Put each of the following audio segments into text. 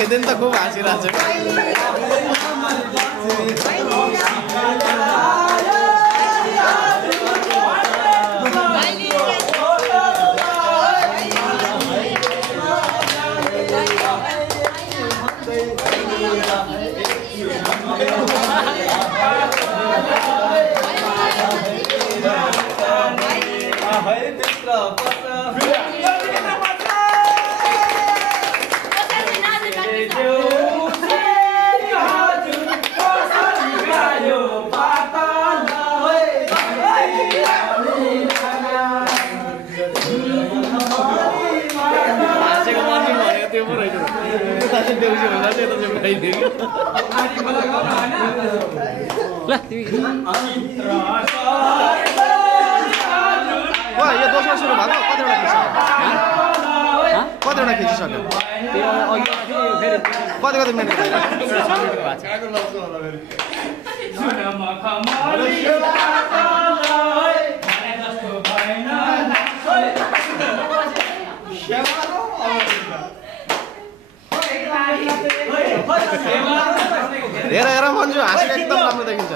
देख्दै नि त खुब हाँसिरहेको छ यो दोस्रो सुरु भएको कतिवटा खिचिसक्यो कति मिनट हेर मन्जु हाँसेको एकदम राम्रो देखिन्छ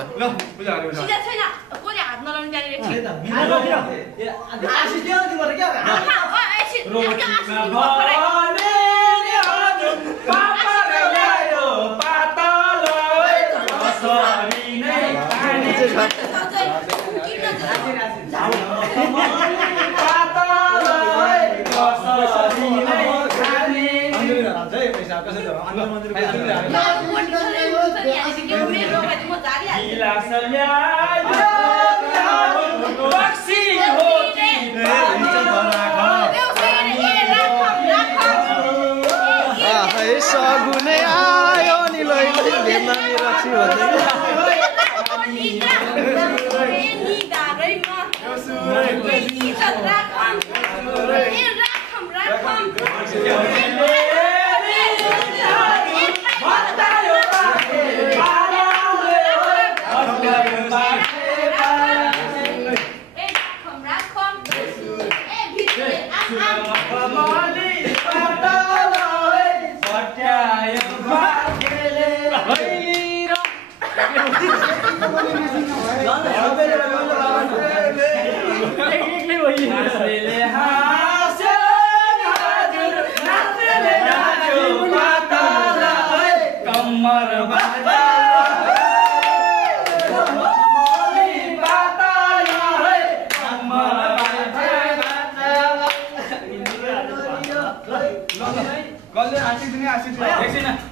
सगुने आयो नि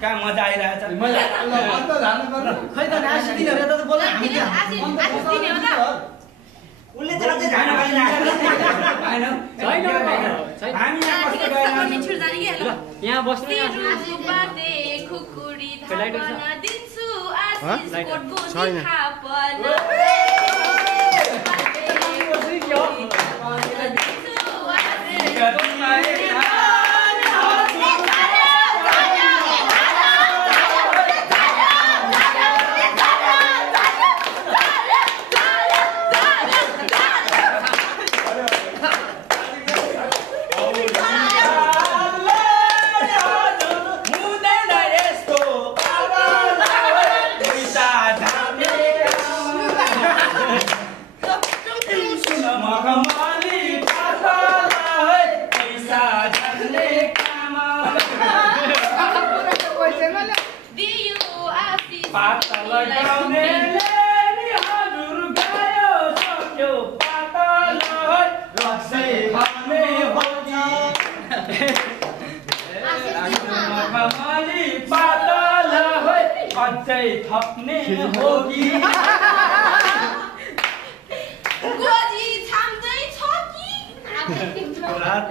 कहाँ मजा आइरहेछ खै त आशी दिने हो त बोला हामी आशी दिने हो त उले चाहिँ अझै जान पाइन छैन हामी यहाँ कस्तो गएर छिर जाने के ल यहाँ बस्नु आशी बाटे खुकुडी थापना दिन्छु आशी कोटको थापना थप्ने होगी गोजी छाम्दै छ कि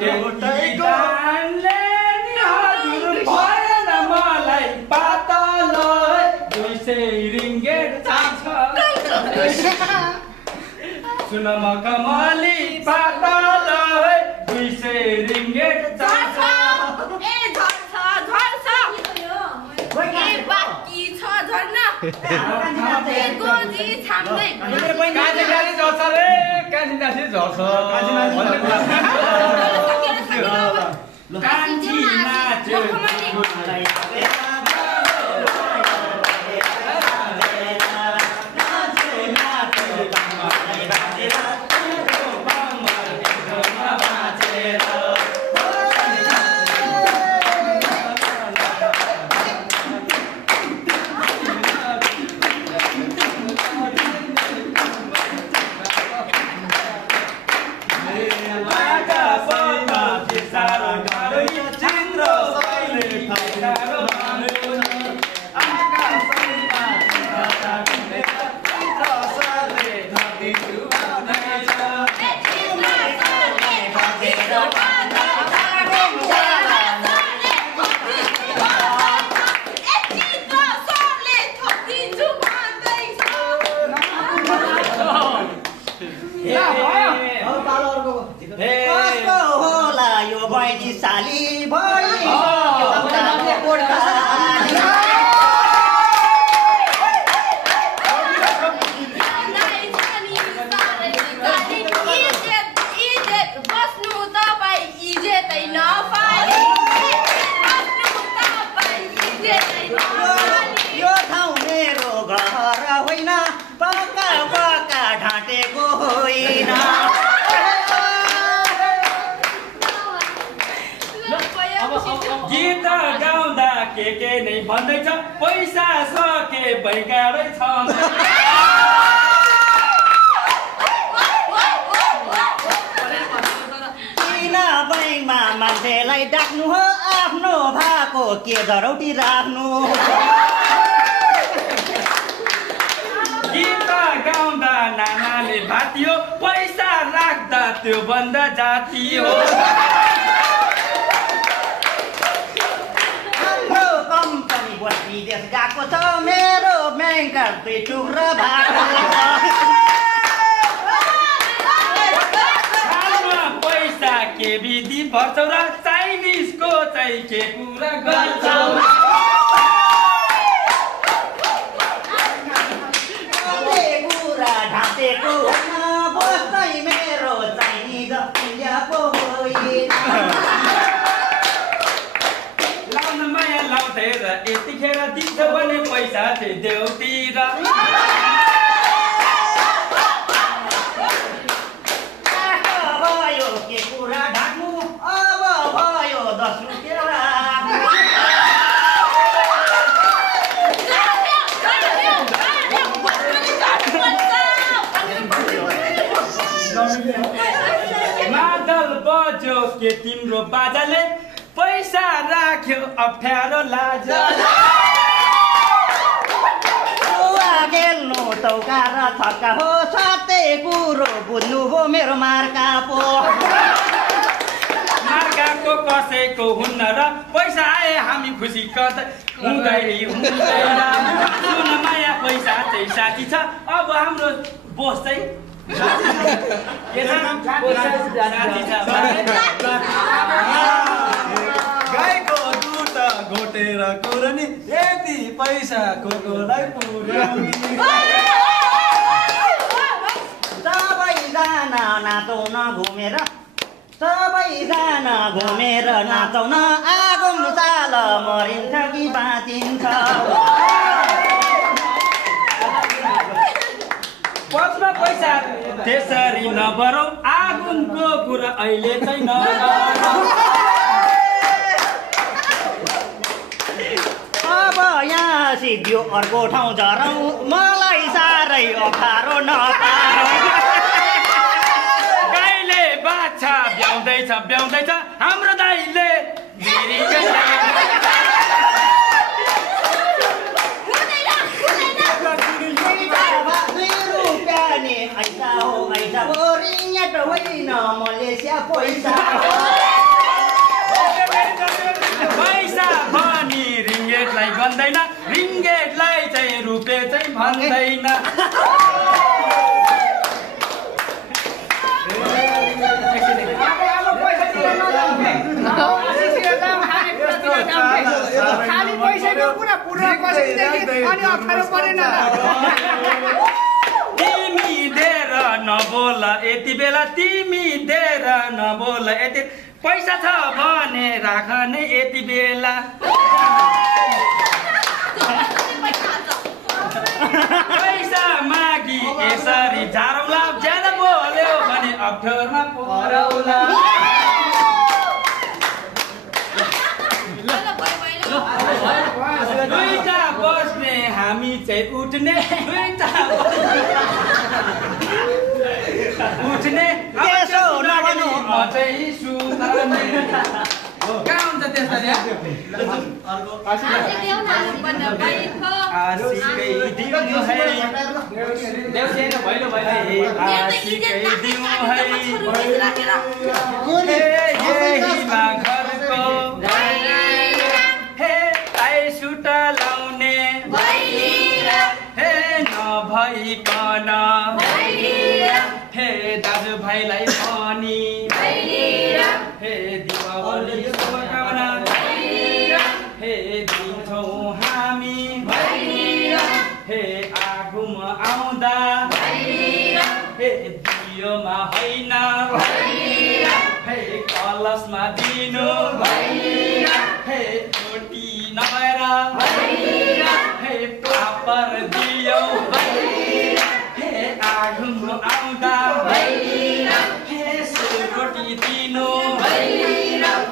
एउटैको कानले नि हजुर भएन मलाई पातल 200 रिङ्गेट चाहिन्छ सुन म कमली पातल 200 रिङ्गेट चाहिन्छ ए झर्छ ए बाकी छ झर्न ए गोजी छाम्दै काजी काजी झर्छ रे काजी काजी झर्छ काजी नाच्यो गीत गाउँदा के नै भन्दैछ पैसा सके भइगाडै छ किन बैङ्कमा मान्छेलाई डाक्नु हो आफ्नो भएको के धरौटी राख्नु गीत गाउँदा नानाले भातियो पैसा राख्दा त्यो भन्दा जाति हो विदेश गएको छ मेरो ब्याङ्क दुई टुक्रा भएको पैसा के विधि भर्छौ र चाइनिजको चाहिँ के कुरा गर्छौ कुरा ढाँटेको बस्दै मेरो चाइनिज इन्डियाको होइन लाउँथेर यतिखेर दिन्छ भने पैसा चाहिँ देउतिर भयो के कुरा ढाक्नु अब भयो 10 रुपियाँ मादल बज्यो के तिम्रो बाजाले पैसा राख्यो अप्ठ्यारो लाज खेल्नु चौका र छक्का हो सत्य कुरो बुझ्नु हो मेरो मार्का पो मार्काको कसैको हुन्न र पैसा आए हामी खुसी हुँदैन सुन माया पैसा चाहिँ साथी छ अब हाम्रो बोस चाहिँ गाईको दुध घोटेर कुरनी यति पैसा कोकोलाई पुर्याउने सबैजना नाचौन घुमेर सबैजना घुमेर नाचौन आगो चाल मरिन्छ कि बाँचिन्छ पछमा पैसा त्यसरी नबरौ आगुनको कुरा अहिले चाहिँ अब यहाँ सिद्धियो अर्को ठाउँ झरौँ मलाई साह्रै अप्ठ्यारो नपारौँ गाईले बाछा ब्याउँदैछ हाम्रो दाइले पैसा हो रिङ्गेट होइन मलेसिया पैसा पैसा भनी रिङ्गेटलाई भन्दैन रिङ्गेटलाई चाहिँ रुपियाँ चाहिँ भन्दैन खाली पैसाको कुरा पुरा बसेदेखि अनि अप्ठ्यारो परेन तिमी दिएर नबोल यति बेला तिमी दिएर नबोल यति पैसा छ भने राख नै यति बेला पैसा मागी यसरी झारौला ज्यादा बोल्यो भने अप्ठ्यारोमा परौला आशिकै उठ्ने उठ्ने त्यसो नभन्नु। म चाहिँ सुत्ने कहाँ हुन्छ त्यस्ता आशिक आशिकै दिउँ है देउसे भैलो भैलो आशिकै दिउँ है यहीमा घरको हे ताई सुट लाउने हे नभइकन हे दाजुभाइलाई पनि हे दीपावली शुभकामना हे दिन्छौँ हामी हे आगोमा आउँदा हे दियोमा होइन हे कलशमा दिनु हे रोटी नभएर हे पापर दियो हे आगोमा आउँदा हे रोटी दिनु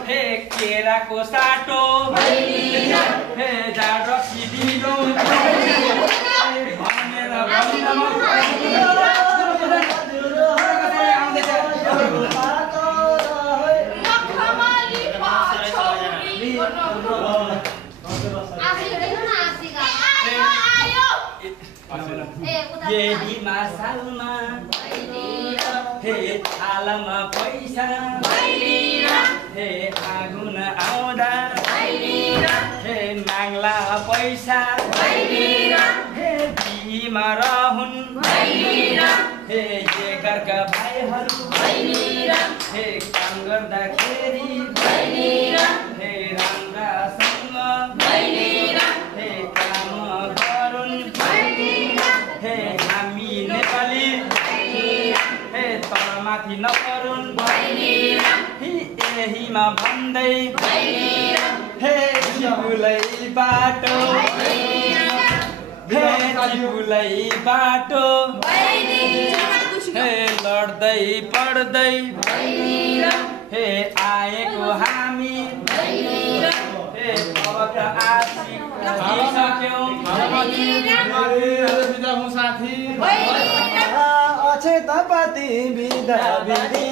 हे केराको साटो हे जाड रक्सी दिनु भनेर यही मासालमा हे थालामा पैसा हे आगुन आउँदा हे नाङ्ला पैसा हे बिहीमा रहन् हे एकअर्का भाइहरू हे काम गर्दाखेरि हे राम्रासँग हे काम गरून् हे हामी नेपाली हे तलमाथि नपरुन् यहीमा भन्दै हे चिपुलै बाटो हे चिपुलै बाटो हे लड्दै पढ्दै हे आएको हामी हे अबका आशिक दिइसक्यौँ साथी अक्षता पाती बिदा बिदी